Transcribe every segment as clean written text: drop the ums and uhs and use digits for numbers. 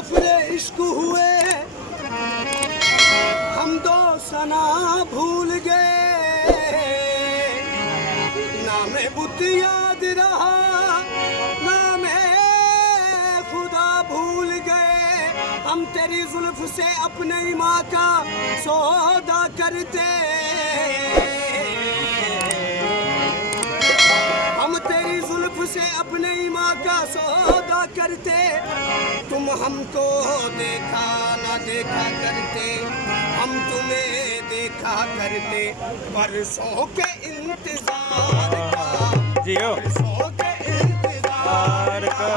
मुसाफिर इश्क हुए हम दो सना भूल गए, नाम बुत याद रहा नाम खुदा भूल गए। हम तेरी जुल्फ से अपने माँ का सौदा करते, हम तेरी जुल्फ से अपने माँ का सौदा करते। तुम हमको देखा ना देखा करते, हम तुम्हें देखा करते। बरसों के इंतजार का जियो बरसों के इंतजार का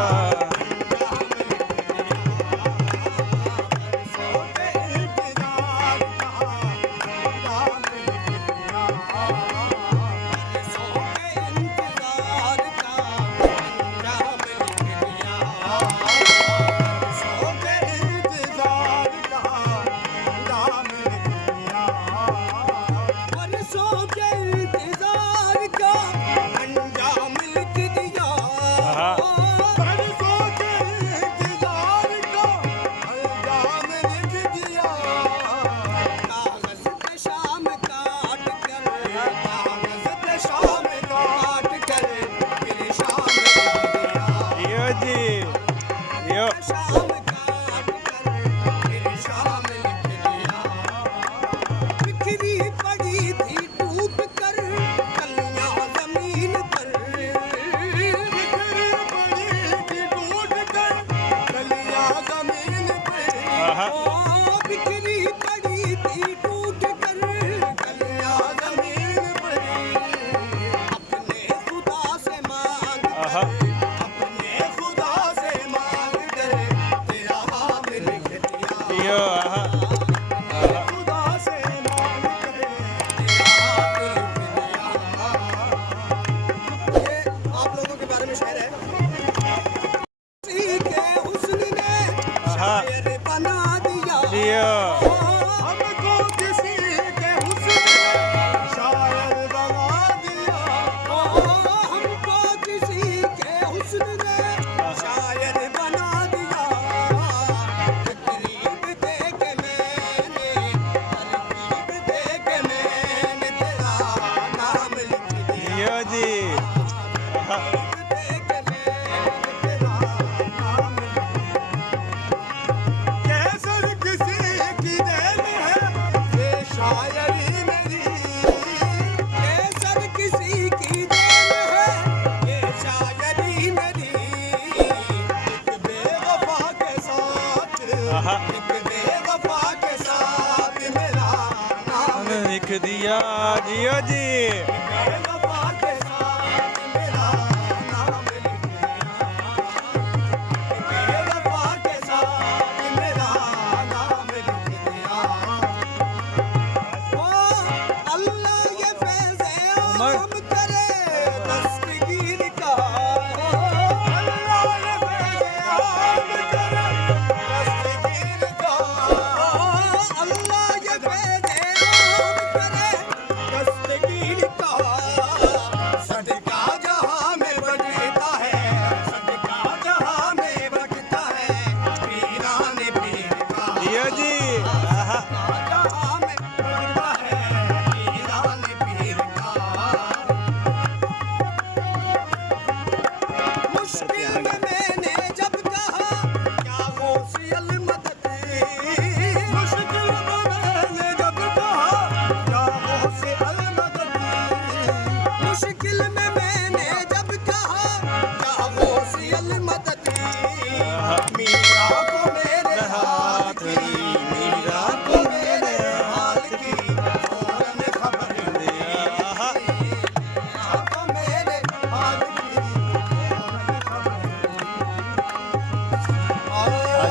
लिख दिया जियो जी।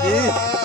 जी